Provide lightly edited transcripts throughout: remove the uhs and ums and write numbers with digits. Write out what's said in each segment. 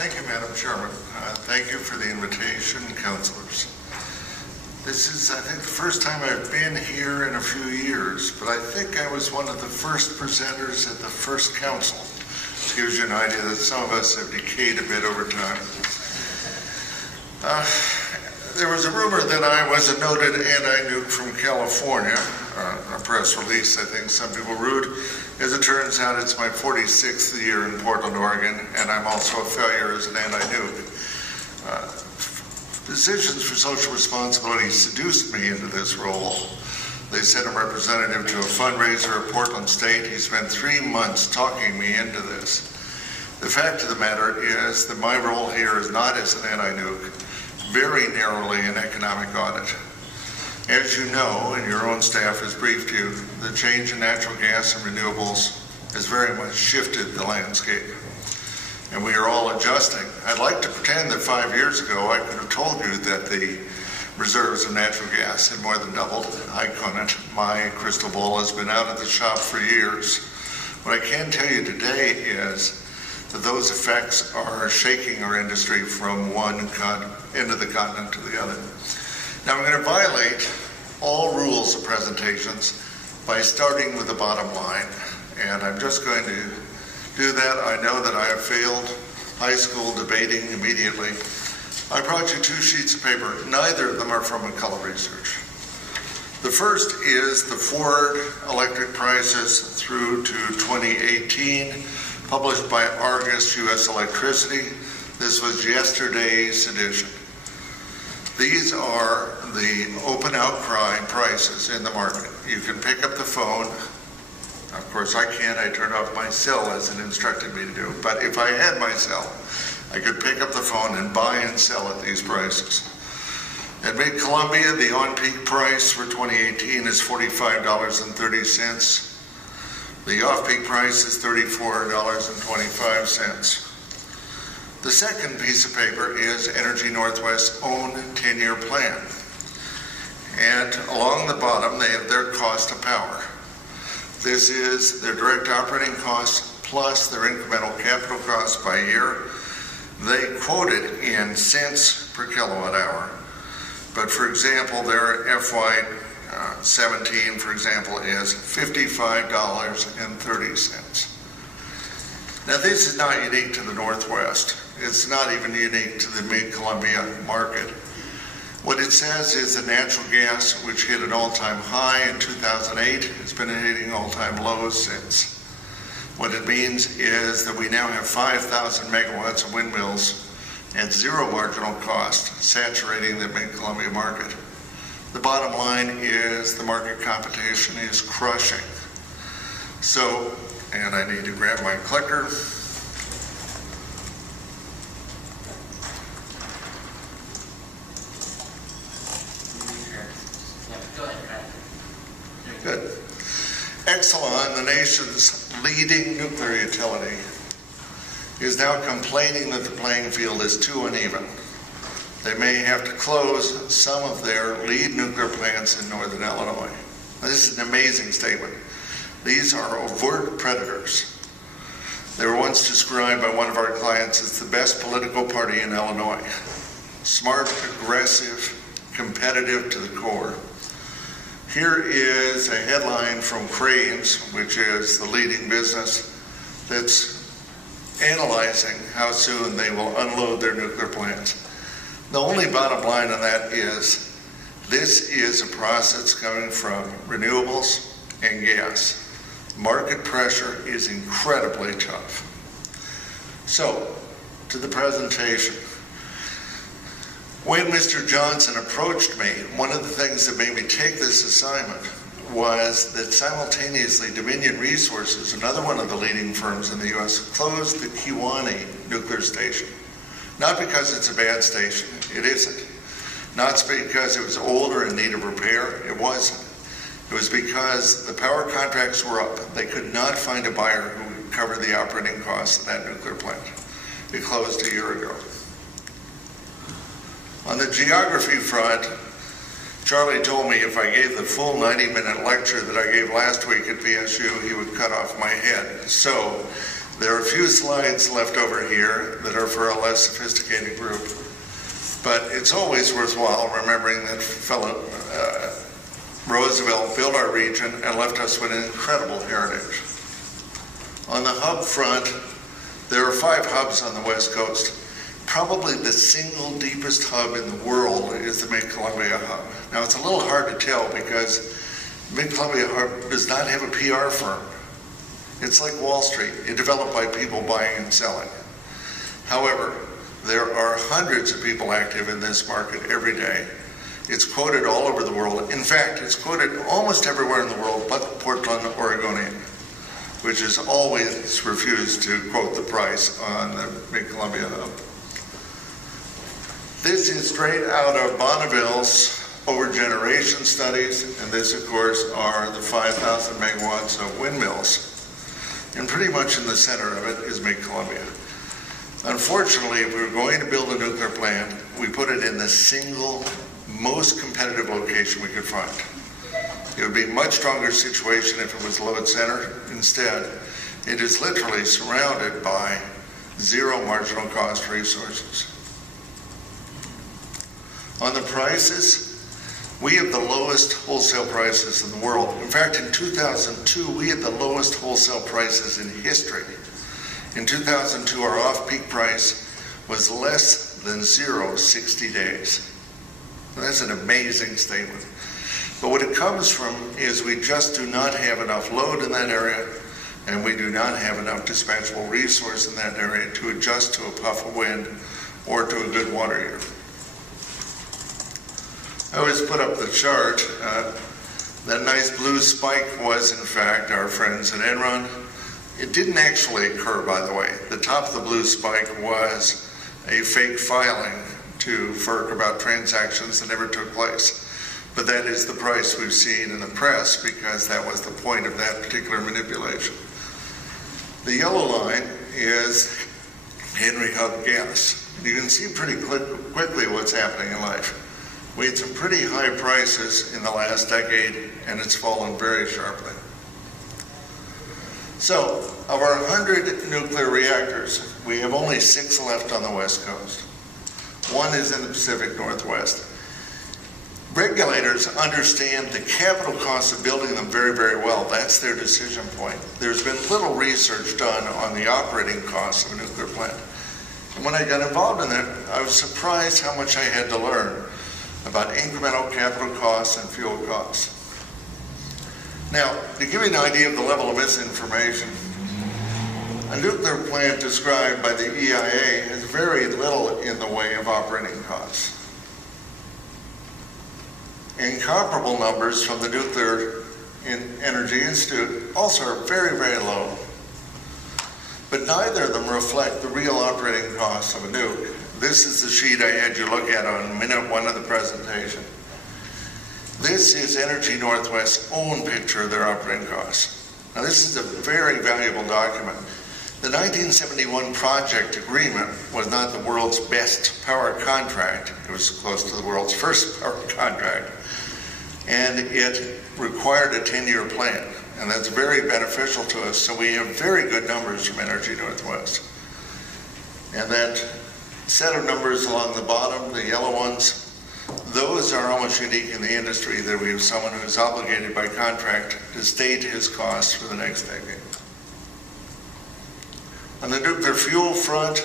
Thank you, Madam Chairman. Thank you for the invitation, councilors. This is, I think, the first time I've been here in a few years, but I think I was one of the first presenters at the first council. This gives you an idea that some of us have decayed a bit over time. There was a rumor that I was a noted anti-nuke from California, a press release I think some people rued. As it turns out, it's my 46th year in Portland, Oregon, and I'm also a failure as an anti-nuke. Decisions for Social Responsibility seduced me into this role. They sent a representative to a fundraiser at Portland State. He spent 3 months talking me into this. The fact of the matter is that my role here is not as an anti-nuke, very narrowly an economic audit. As you know, and your own staff has briefed you, the change in natural gas and renewables has very much shifted the landscape. And we are all adjusting. I'd like to pretend that 5 years ago I could have told you that the reserves of natural gas had more than doubled. I couldn't. My crystal ball has been out of the shop for years. What I can tell you today is that those effects are shaking our industry from one end of the continent to the other. Now I'm going to violate all rules of presentations by starting with the bottom line, and I'm just going to do that. I know that I have failed high school debating immediately. I brought you 2 sheets of paper. Neither of them are from McCullough Research. The first is the Ford electric prices through to 2018, published by Argus US Electricity. This was yesterday's edition. These are the open outcry prices in the market. You can pick up the phone. Of course I can't, I turned off my cell as it instructed me to do, but if I had my cell, I could pick up the phone and buy and sell at these prices. At Mid-Columbia, the on-peak price for 2018 is $45.30. The off-peak price is $34.25. The second piece of paper is Energy Northwest's own 10-year plan. And along the bottom, they have their cost of power. This is their direct operating costs plus their incremental capital costs by year. They quote it in cents per kilowatt hour. But for example, their FY 17, for example, is $55.30. Now this is not unique to the Northwest. It's not even unique to the Mid-Columbia market. What it says is that natural gas, which hit an all-time high in 2008, has been hitting all-time lows since. What it means is that we now have 5,000 megawatts of windmills at zero marginal cost, saturating the Mid-Columbia market. The bottom line is the market competition is crushing. So, and I need to grab my clicker. Good. Exelon, the nation's leading nuclear utility, is now complaining that the playing field is too uneven. They may have to close some of their lead nuclear plants in northern Illinois. Now, this is an amazing statement. These are overt predators. They were once described by one of our clients as the best political party in Illinois. Smart, aggressive, competitive to the core. Here is a headline from Cranes, which is the leading business that's analyzing how soon they will unload their nuclear plants. The only bottom line on that is this is a process coming from renewables and gas. Market pressure is incredibly tough. So, to the presentation. When Mr. Johnson approached me, one of the things that made me take this assignment was that simultaneously Dominion Resources, another one of the leading firms in the U.S., closed the Kewanee nuclear station. Not because it's a bad station, it isn't. Not because it was old or in need of repair, it wasn't. It was because the power contracts were up. They could not find a buyer who would cover the operating costs of that nuclear plant. It closed a year ago. On the geography front, Charlie told me if I gave the full 90-minute lecture that I gave last week at VSU, he would cut off my head. So There are a few slides left over here that are for a less sophisticated group, but it's always worthwhile remembering that fellow Roosevelt built our region and left us with an incredible heritage. On the hub front, there are 5 hubs on the West Coast. Probably the single deepest hub in the world is the Mid-Columbia hub. Now, it's a little hard to tell because Mid-Columbia hub does not have a PR firm. It's like Wall Street. It developed by people buying and selling. However, there are hundreds of people active in this market every day. It's quoted all over the world. In fact, it's quoted almost everywhere in the world but the Portland Oregonian, which has always refused to quote the price on the Mid-Columbia hub. This is straight out of Bonneville's over generation studies, and this, of course, are the 5,000 megawatts of windmills. And pretty much in the center of it is Mid-Columbia. Unfortunately, if we were going to build a nuclear plant, we put it in the single most competitive location we could find. It would be a much stronger situation if it was load center. Instead, it is literally surrounded by 0 marginal cost resources. On the prices, we have the lowest wholesale prices in the world. In fact, in 2002, we had the lowest wholesale prices in history. In 2002, our off-peak price was less than 60 days. That's an amazing statement. But what it comes from is we just do not have enough load in that area, and we do not have enough dispatchable resource in that area to adjust to a puff of wind or to a good water year. I always put up the chart. That nice blue spike was, in fact, our friends at Enron. It didn't actually occur, by the way. The top of the blue spike was a fake filing to FERC about transactions that never took place. But that is the price we've seen in the press because that was the point of that particular manipulation. The yellow line is Henry Hub gas. You can see pretty quickly what's happening in life. We had some pretty high prices in the last decade, and it's fallen very sharply. So, of our 100 nuclear reactors, we have only 6 left on the West Coast. 1 is in the Pacific Northwest. Regulators understand the capital costs of building them very, very well. That's their decision point. There's been little research done on the operating costs of a nuclear plant. And when I got involved in it, I was surprised how much I had to learn about incremental capital costs and fuel costs. Now, to give you an idea of the level of misinformation, a nuclear plant described by the EIA has very little in the way of operating costs. Incomparable numbers from the Nuclear Energy Institute also are very, very low. But neither of them reflect the real operating costs of a nuke. This is the sheet I had you look at on minute 1 of the presentation. This is Energy Northwest's own picture of their operating costs. Now, this is a very valuable document. The 1971 project agreement was not the world's best power contract. It was close to the world's first power contract. And it required a 10-year plan. And that's very beneficial to us. So we have very good numbers from Energy Northwest. And that set of numbers along the bottom, the yellow ones, those are almost unique in the industry, that we have someone who is obligated by contract to state his costs for the next decade. On the nuclear fuel front,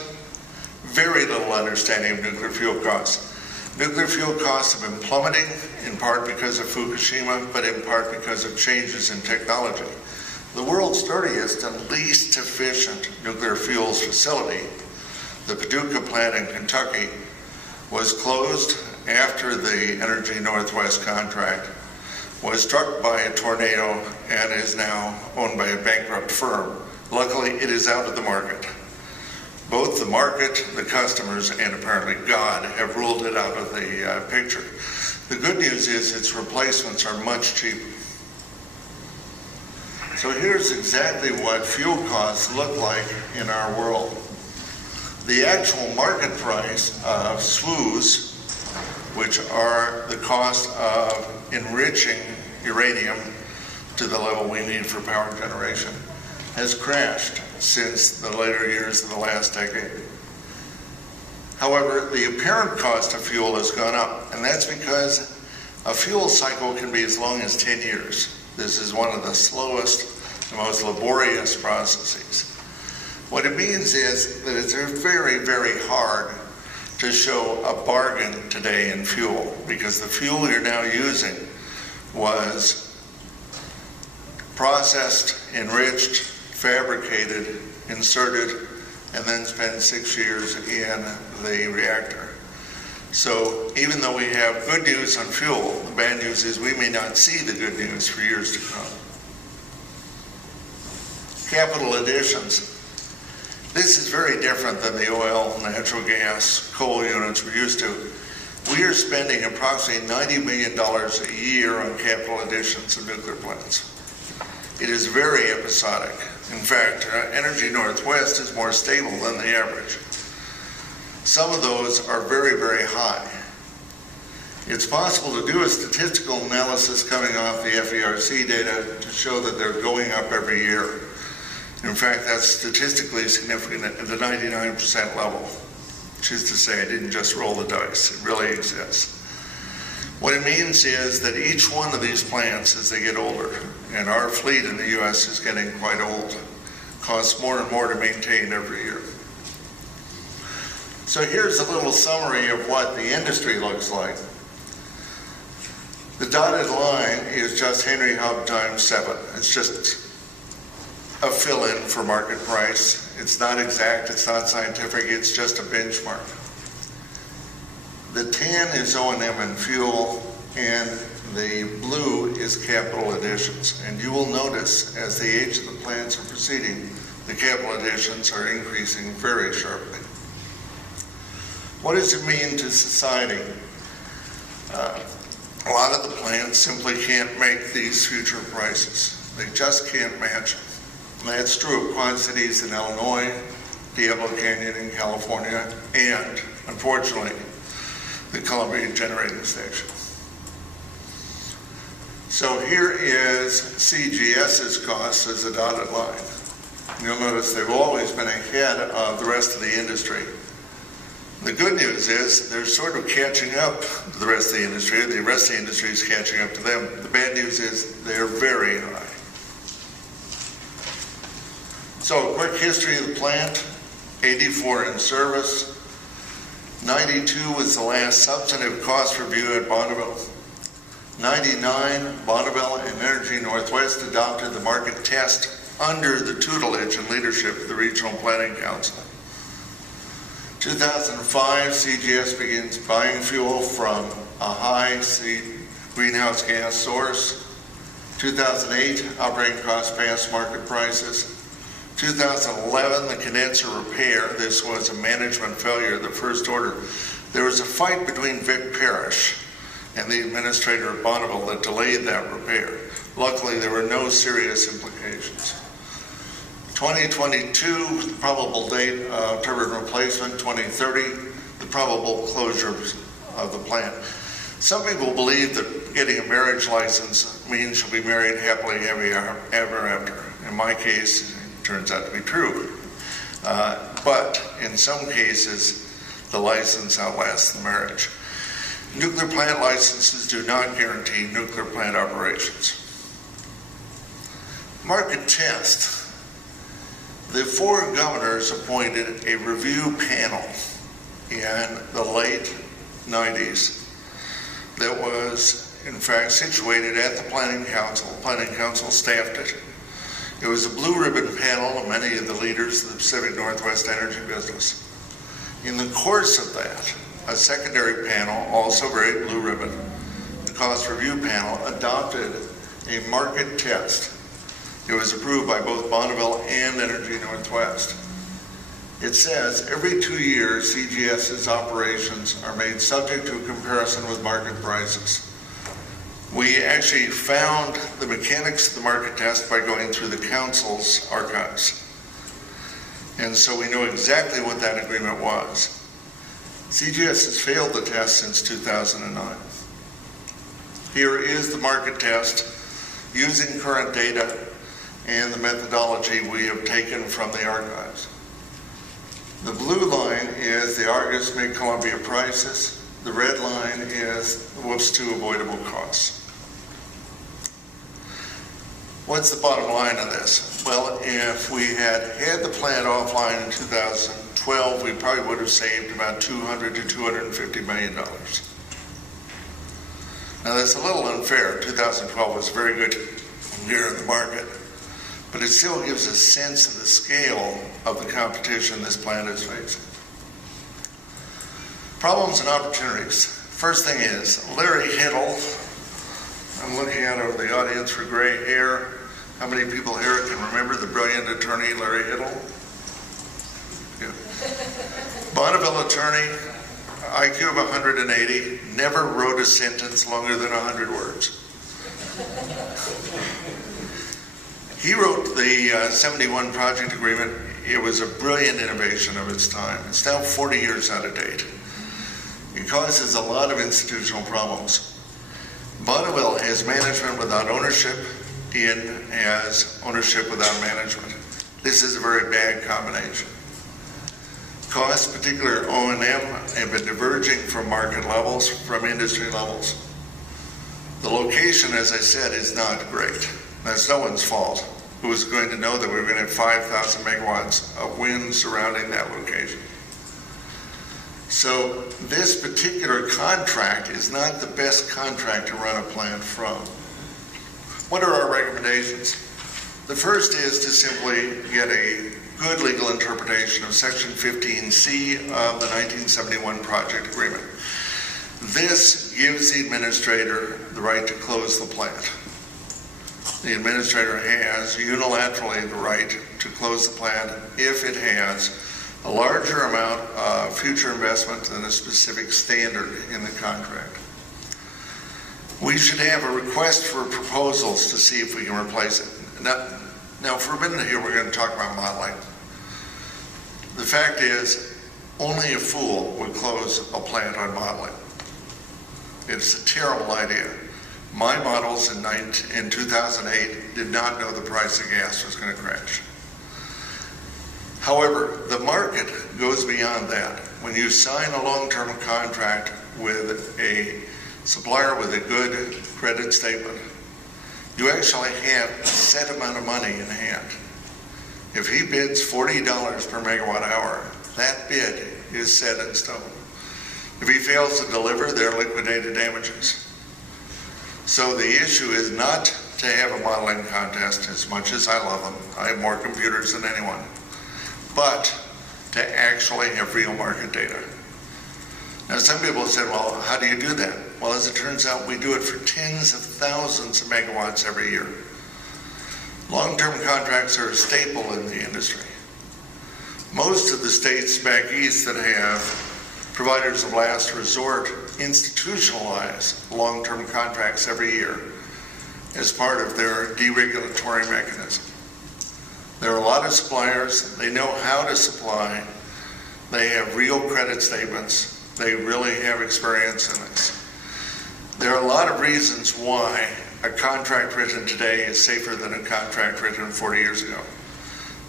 very little understanding of nuclear fuel costs. Nuclear fuel costs have been plummeting, in part because of Fukushima, but in part because of changes in technology. The world's dirtiest and least efficient nuclear fuels facility, the Paducah plant in Kentucky, was closed after the Energy Northwest contract was struck by a tornado and is now owned by a bankrupt firm. Luckily, it is out of the market. Both the market, the customers, and apparently God have ruled it out of the picture. The good news is its replacements are much cheaper. So here's exactly what fuel costs look like in our world. The actual market price of SWUs, which are the cost of enriching uranium to the level we need for power generation, has crashed since the later years of the last decade. However, the apparent cost of fuel has gone up, and that's because a fuel cycle can be as long as 10 years. This is one of the slowest and most laborious processes. What it means is that it's very, very hard to show a bargain today in fuel, because the fuel you're now using was processed, enriched, fabricated, inserted, and then spent 6 years in the reactor. So even though we have good news on fuel, the bad news is we may not see the good news for years to come. Capital additions. This is very different than the oil, natural gas, coal units we're used to. We are spending approximately $90 million a year on capital additions of nuclear plants. It is very episodic. In fact, Energy Northwest is more stable than the average. Some of those are very, very high. It's possible to do a statistical analysis coming off the FERC data to show that they're going up every year. In fact, that's statistically significant at the 99% level, which is to say I didn't just roll the dice, it really exists. What it means is that each one of these plants, as they get older, and our fleet in the U.S. is getting quite old, costs more and more to maintain every year. So here's a little summary of what the industry looks like. The dotted line is just Henry Hub times 7. It's just a fill-in for market price. It's not exact, it's not scientific, it's just a benchmark. The tan is O&M and fuel, and the blue is capital additions. And you will notice as the age of the plants are proceeding, the capital additions are increasing very sharply. What does it mean to society? A lot of the plants simply can't make these future prices. They just can't match them. And that's true of Quad Cities in Illinois, Diablo Canyon in California, and, unfortunately, the Columbia Generating Station. So here is CGS's costs as a dotted line. You'll notice they've always been ahead of the rest of the industry. The good news is they're sort of catching up to the rest of the industry. The rest of the industry is catching up to them. The bad news is they're very high. So a quick history of the plant: 84 in service. 92 was the last substantive cost review at Bonneville. 99, Bonneville and Energy Northwest adopted the market test under the tutelage and leadership of the Regional Planning Council. 2005, CGS begins buying fuel from a high greenhouse gas source. 2008, operating costs past market prices. 2011, the condenser repair. This was a management failure of the first order. There was a fight between Vic Parrish and the administrator of Bonneville that delayed that repair. Luckily, there were no serious implications. 2022, the probable date of turbine replacement. 2030, the probable closure of the plant. Some people believe that getting a marriage license means you'll be married happily ever after. In my case, it turns out to be true. But in some cases, the license outlasts the marriage. Nuclear plant licenses do not guarantee nuclear plant operations. Market test. The 4 governors appointed a review panel in the late 90s that was, in fact, situated at the Planning Council. The Planning Council staffed it. It was a blue ribbon panel of many of the leaders of the Pacific Northwest energy business. In the course of that, a secondary panel, also very blue ribbon, the cost review panel, adopted a market test. It was approved by both Bonneville and Energy Northwest. It says every 2 years, CGS's operations are made subject to a comparison with market prices. We actually found the mechanics of the market test by going through the council's archives. And so we know exactly what that agreement was. CGS has failed the test since 2009. Here is the market test using current data. and the methodology we have taken from the archives. The blue line is the Argus Mid-Columbia prices. The red line is the WUPS 2 avoidable costs. What's the bottom line of this? Well, if we had the plant offline in 2012, we probably would have saved about $200 to $250 million. Now that's a little unfair. 2012 was a very good year in the market, but it still gives a sense of the scale of the competition this plant is facing. Problems and opportunities. First thing is, Larry Hiddle, I'm looking out over the audience for gray hair. How many people here can remember the brilliant attorney Larry Hiddle? Yeah. Bonneville attorney, IQ of 180, never wrote a sentence longer than 100 words. He wrote the 71 project agreement. It was a brilliant innovation of its time. It's now 40 years out of date. It causes a lot of institutional problems. Bonneville has management without ownership. Ian has ownership without management. This is a very bad combination. Costs, particularly O&M, have been diverging from market levels, from industry levels. The location, as I said, is not great. That's no one's fault. Who was going to know that we were going to have 5,000 megawatts of wind surrounding that location? So this particular contract is not the best contract to run a plant from. What are our recommendations? The first is to simply get a good legal interpretation of Section 15C of the 1971 project agreement. This gives the administrator the right to close the plant. The administrator has unilaterally the right to close the plant if it has a larger amount of future investment than a specific standard in the contract. We should have a request for proposals to see if we can replace it. Now for a minute here, we're going to talk about modeling. The fact is, only a fool would close a plant on modeling. It's a terrible idea. My models in 2008 did not know the price of gas was going to crash. However, the market goes beyond that. When you sign a long-term contract with a supplier with a good credit statement, you actually have a set amount of money in hand. If he bids $40 per megawatt hour, that bid is set in stone. If he fails to deliver, they're liquidated damages. So the issue is not to have a modeling contest, as much as I love them. I have more computers than anyone. But to actually have real market data. Now some people have said, well, how do you do that? Well, as it turns out, we do it for tens of thousands of megawatts every year. Long-term contracts are a staple in the industry. Most of the states back east that have providers of last resort institutionalize long-term contracts every year as part of their deregulatory mechanism. There are a lot of suppliers. They know how to supply. They have real credit statements. They really have experience in this. There are a lot of reasons why a contract written today is safer than a contract written 40 years ago.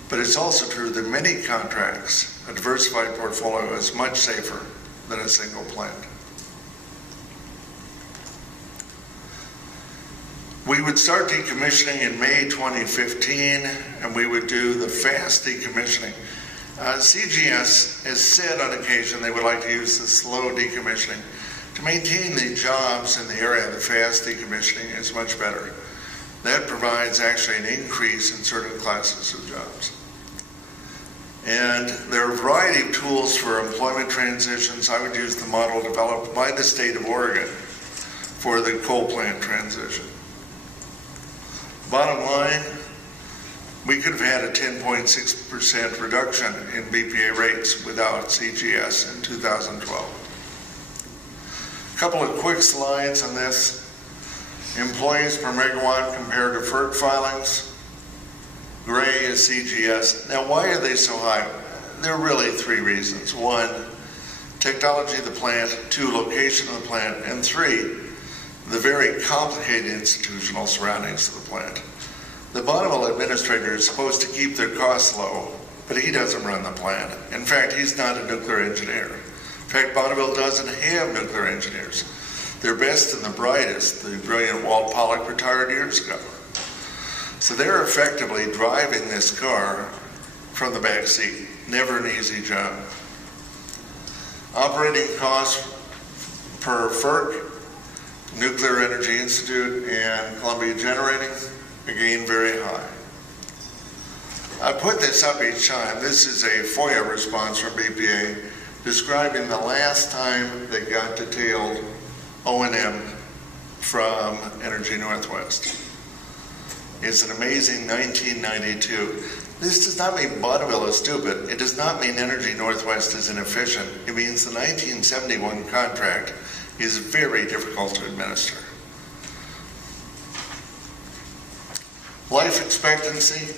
But it's also true that many contracts, a diversified portfolio, is much safer than a single plant. We would start decommissioning in May 2015, and we would do the fast decommissioning. CGS has said on occasion they would like to use the slow decommissioning. To maintain the jobs in the area, the fast decommissioning is much better. That provides actually an increase in certain classes of jobs. And there are a variety of tools for employment transitions. I would use the model developed by the state of Oregon for the coal plant transition. Bottom line, we could have had a 10.6% reduction in BPA rates without CGS in 2012. A couple of quick slides on this. Employees per megawatt compared to FERC filings. Gray is CGS. Now, why are they so high? There are really three reasons. One, technology of the plant. Two, location of the plant. And three, the very complicated institutional surroundings of the plant. The Bonneville administrator is supposed to keep their costs low, but he doesn't run the plant. In fact, he's not a nuclear engineer. In fact, Bonneville doesn't have nuclear engineers. They're best and the brightest. The brilliant Walt Pollack retired years ago. So they're effectively driving this car from the back seat. Never an easy job. Operating costs per FERC, Nuclear Energy Institute, and Columbia Generating, again, very high. I put this up each time. This is a FOIA response from BPA describing the last time they got detailed O&M from Energy Northwest. It's an amazing 1992. This does not mean Bonneville is stupid. It does not mean Energy Northwest is inefficient. It means the 1971 contract is very difficult to administer. Life expectancy.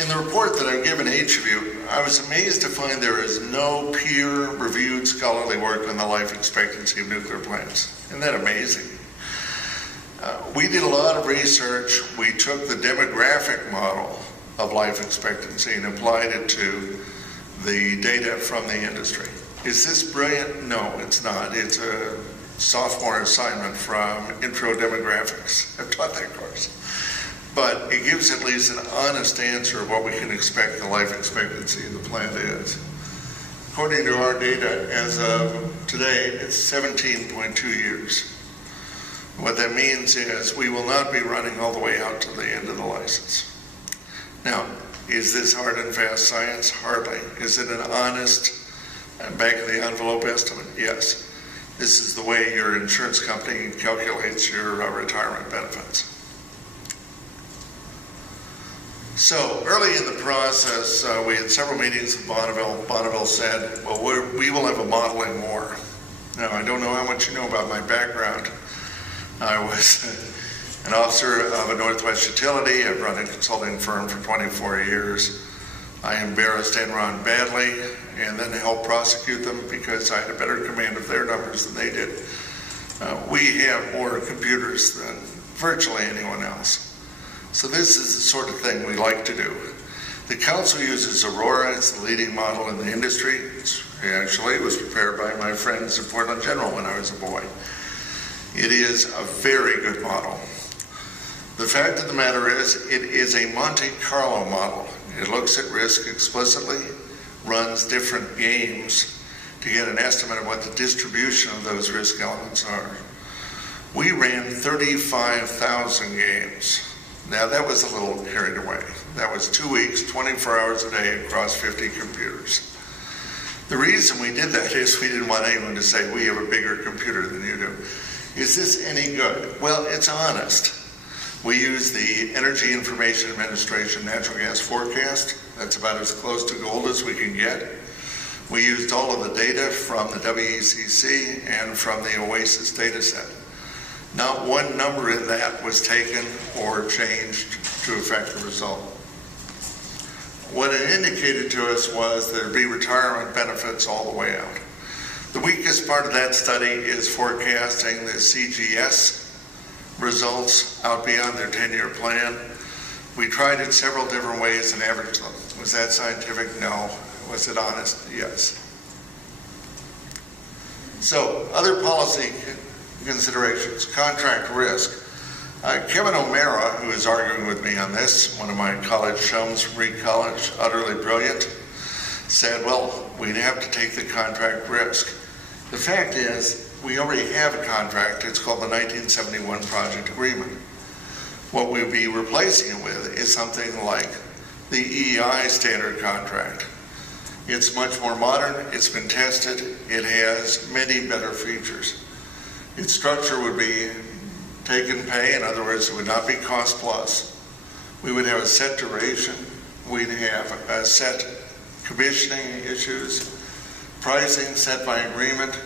In the report that I've given each of you, I was amazed to find there is no peer-reviewed scholarly work on the life expectancy of nuclear plants. Isn't that amazing? We did a lot of research. We took the demographic model of life expectancy and applied it to the data from the industry. Is this brilliant? No, it's not. It's a sophomore assignment from Intro Demographics. I've taught that course. But it gives at least an honest answer of what we can expect the life expectancy of the plant is. According to our data, as of today, it's 17.2 years. What that means is we will not be running all the way out to the end of the license. Now, is this hard and fast science? Hardly. Is it an honest, back of the envelope estimate? Yes. This is the way your insurance company calculates your retirement benefits. So early in the process, we had several meetings with Bonneville. Bonneville said, well, we will have a modeling war. Now, I don't know how much you know about my background. I was an officer of a Northwest utility. I've run a consulting firm for 24 years. I embarrassed Enron badly and then helped prosecute them because I had a better command of their numbers than they did. We have more computers than virtually anyone else. So this is the sort of thing we like to do. The council uses Aurora. It's the leading model in the industry. It was prepared by my friends at Portland General when I was a boy. It is a very good model. The fact of the matter is, it is a Monte Carlo model. It looks at risk explicitly, runs different games to get an estimate of what the distribution of those risk elements are. We ran 35,000 games. Now that was a little carried away. That was 2 weeks, 24 hours a day across 50 computers. The reason we did that is we didn't want anyone to say we have a bigger computer than you do. Is this any good? Well, it's honest. We use the Energy Information Administration natural gas forecast. That's about as close to gold as we can get. We used all of the data from the WECC and from the OASIS data set. Not one number in that was taken or changed to affect the result. What it indicated to us was there'd be retirement benefits all the way out. The weakest part of that study is forecasting the CGS results out beyond their 10-year plan. We tried it several different ways and averaged them. Was that scientific? No. Was it honest? Yes. So, other policy considerations, contract risk. Kevin O'Mara, who is arguing with me on this, one of my college chums from Reed College, utterly brilliant, said, well, we'd have to take the contract risk. The fact is, we already have a contract. It's called the 1971 Project Agreement. What we'd be replacing it with is something like the EEI standard contract. It's much more modern, it's been tested, it has many better features. Its structure would be take and pay, in other words, it would not be cost plus. We would have a set duration, we'd have a set commissioning issues, pricing set by agreement,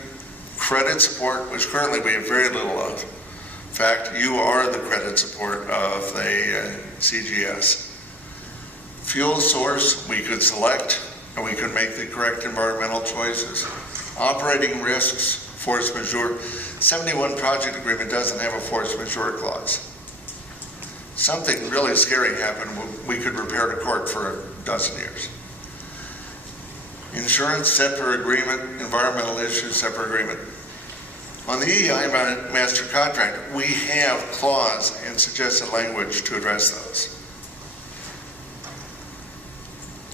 credit support, which currently we have very little of. In fact, you are the credit support of the CGS. Fuel source, we could select, and we could make the correct environmental choices. Operating risks, force majeure. 71 project agreement doesn't have a force majeure clause. something really scary happened, we could repair to court for a dozen years. Insurance, separate agreement. Environmental issues, separate agreement. On the EEI master contract, we have clause and suggested language to address those.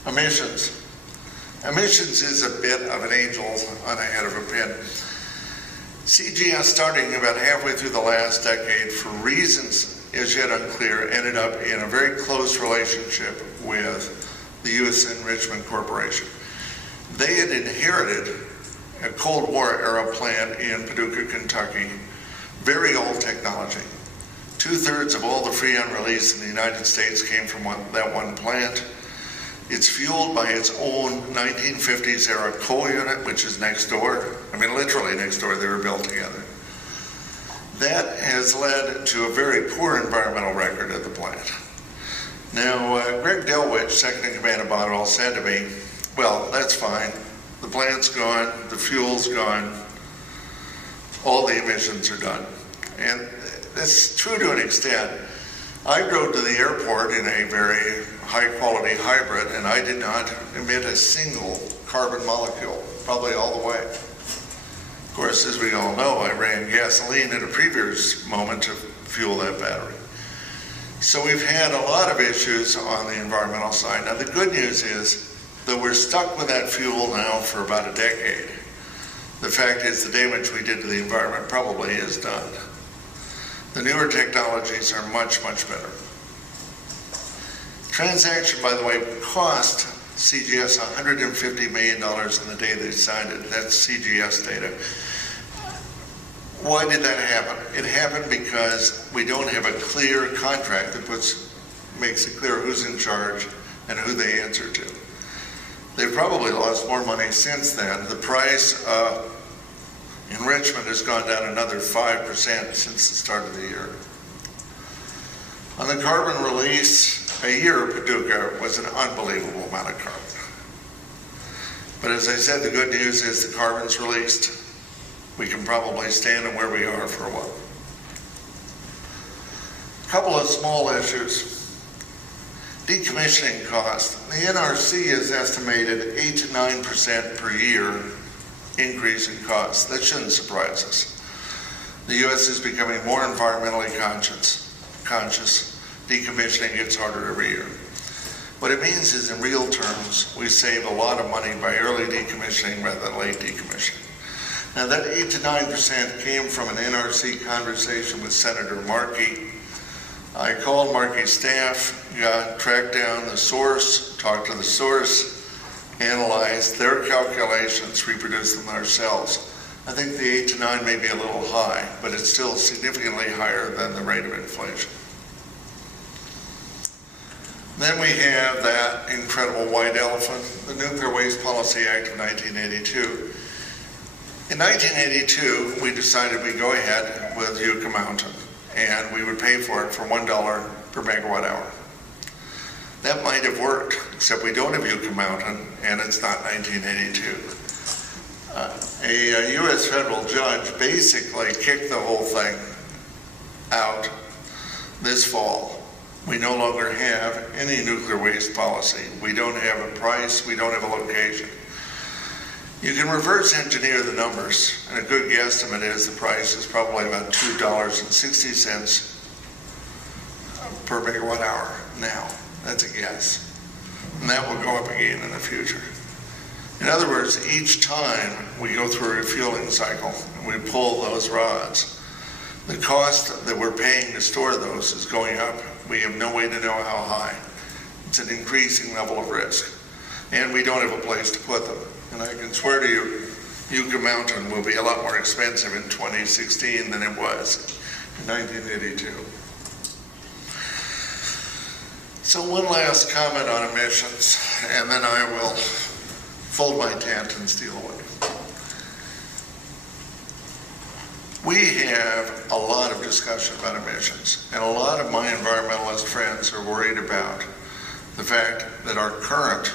Emissions. Emissions is a bit of an angel on a head of a pin. CGS, starting about halfway through the last decade, for reasons as yet unclear, ended up in a very close relationship with the U.S. Enrichment Corporation. They had inherited a Cold War era plant in Paducah, Kentucky, very old technology. 2/3 of all the freon release in the United States came from that one plant. It's fueled by its own 1950s era coal unit, which is next door. I mean, literally next door, they were built together. That has led to a very poor environmental record at the plant. Now, Greg Delwich, second in command of Bonneville, said to me, well, that's fine. The plant's gone, the fuel's gone, all the emissions are done. And that's true to an extent. I drove to the airport in a very high-quality hybrid, and I did not emit a single carbon molecule, probably all the way. Of course, as we all know, I ran gasoline at a previous moment to fuel that battery. So we've had a lot of issues on the environmental side. Now, the good news is that we're stuck with that fuel now for about a decade. The fact is the damage we did to the environment probably is done. The newer technologies are much, much better. Transaction, by the way, cost CGS $150 million on the day they signed it. That's CGS data. Why did that happen? It happened because we don't have a clear contract that makes it clear who's in charge and who they answer to. They've probably lost more money since then. The price of enrichment has gone down another 5% since the start of the year. On the carbon release, a year of Paducah was an unbelievable amount of carbon. But as I said, the good news is the carbon's released. We can probably stand on where we are for a while. A couple of small issues. Decommissioning cost. The NRC has estimated 8 to 9% per year increase in cost. That shouldn't surprise us. The U.S. is becoming more environmentally conscious. Decommissioning gets harder every year. What it means is, in real terms, we save a lot of money by early decommissioning rather than late decommissioning. Now, that 8 to 9% came from an NRC conversation with Senator Markey. I called Markey's staff, tracked down the source, talked to the source, analyzed their calculations, reproduced them ourselves. I think the 8 to 9 may be a little high, but it's still significantly higher than the rate of inflation. Then we have that incredible white elephant, the Nuclear Waste Policy Act of 1982. In 1982, we decided we'd go ahead with Yucca Mountain, and we would pay for it for $1 per megawatt hour. That might have worked, except we don't have Yucca Mountain, and it's not 1982. A U.S. federal judge basically kicked the whole thing out this fall. We no longer have any nuclear waste policy. We don't have a price, we don't have a location. You can reverse engineer the numbers, and a good guesstimate is the price is probably about $2.60 per megawatt hour now. That's a guess. And that will go up again in the future. In other words, each time we go through a refueling cycle and we pull those rods, the cost that we're paying to store those is going up. We have no way to know how high. It's an increasing level of risk. And we don't have a place to put them. And I can swear to you, Yucca Mountain will be a lot more expensive in 2016 than it was in 1982. So one last comment on emissions, and then I will fold my tent and steal away. We have a lot of discussion about emissions, and a lot of my environmentalist friends are worried about the fact that our current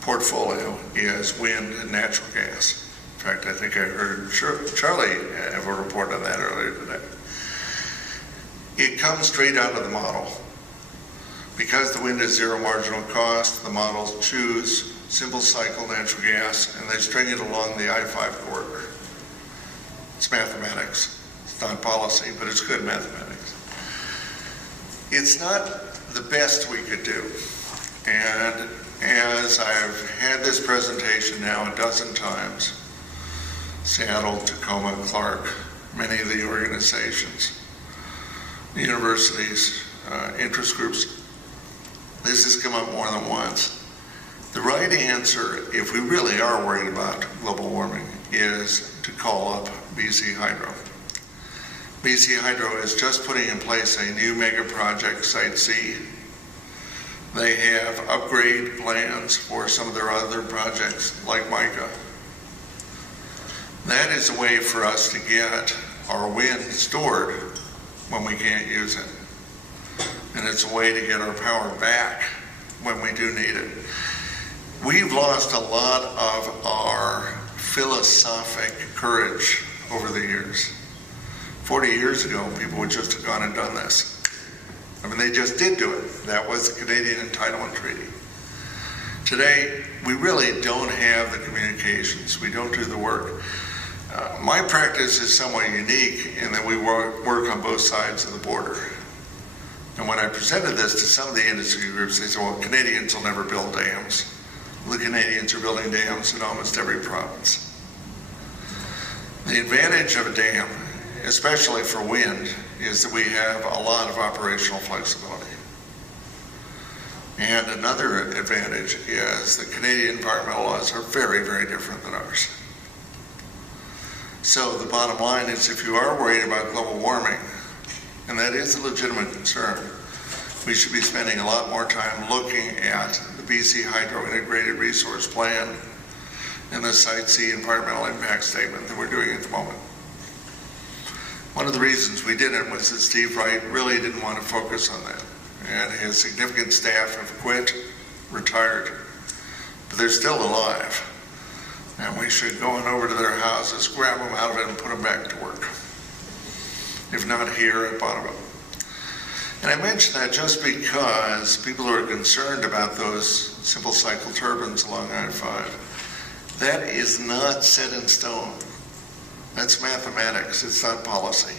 portfolio is wind and natural gas. In fact, I think I heard Charlie have a report on that earlier today. It comes straight out of the model. Because the wind is zero marginal cost, the models choose simple cycle natural gas and they string it along the I-5 corridor. It's mathematics. It's not policy, but it's good mathematics. It's not the best we could do. And as I've had this presentation now a dozen times, Seattle, Tacoma, Clark, many of the organizations, the universities, interest groups, this has come up more than once. The right answer, if we really are worried about global warming, is to call up BC Hydro. BC Hydro is just putting in place a new mega project, Site C. They have upgrade plans for some of their other projects, like MICA. That is a way for us to get our wind stored when we can't use it. And it's a way to get our power back when we do need it. We've lost a lot of our philosophic courage over the years. 40 years ago, people would just have gone and done this. I mean, they just did do it. That was the Canadian Entitlement Treaty. Today, we really don't have the communications. We don't do the work. My practice is somewhat unique in that we work on both sides of the border. And when I presented this to some of the industry groups, they said, well, Canadians will never build dams. The Canadians are building dams in almost every province. The advantage of a dam, especially for wind, is that we have a lot of operational flexibility. And another advantage is that Canadian environmental laws are very, very different than ours. So the bottom line is, if you are worried about global warming, and that is a legitimate concern, we should be spending a lot more time looking at the BC Hydro Integrated Resource Plan and the Site C Environmental Impact Statement that we're doing at the moment. One of the reasons we did it was that Steve Wright really didn't want to focus on that. And his significant staff have quit, retired, but they're still alive. And we should go on over to their houses, grab them out of it and put them back to work. If not here, at Bonneville. And I mention that just because people are concerned about those simple cycle turbines along I-5. That is not set in stone. That's mathematics, it's not policy.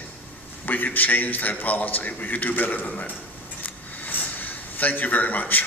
We could change that policy, we could do better than that. Thank you very much.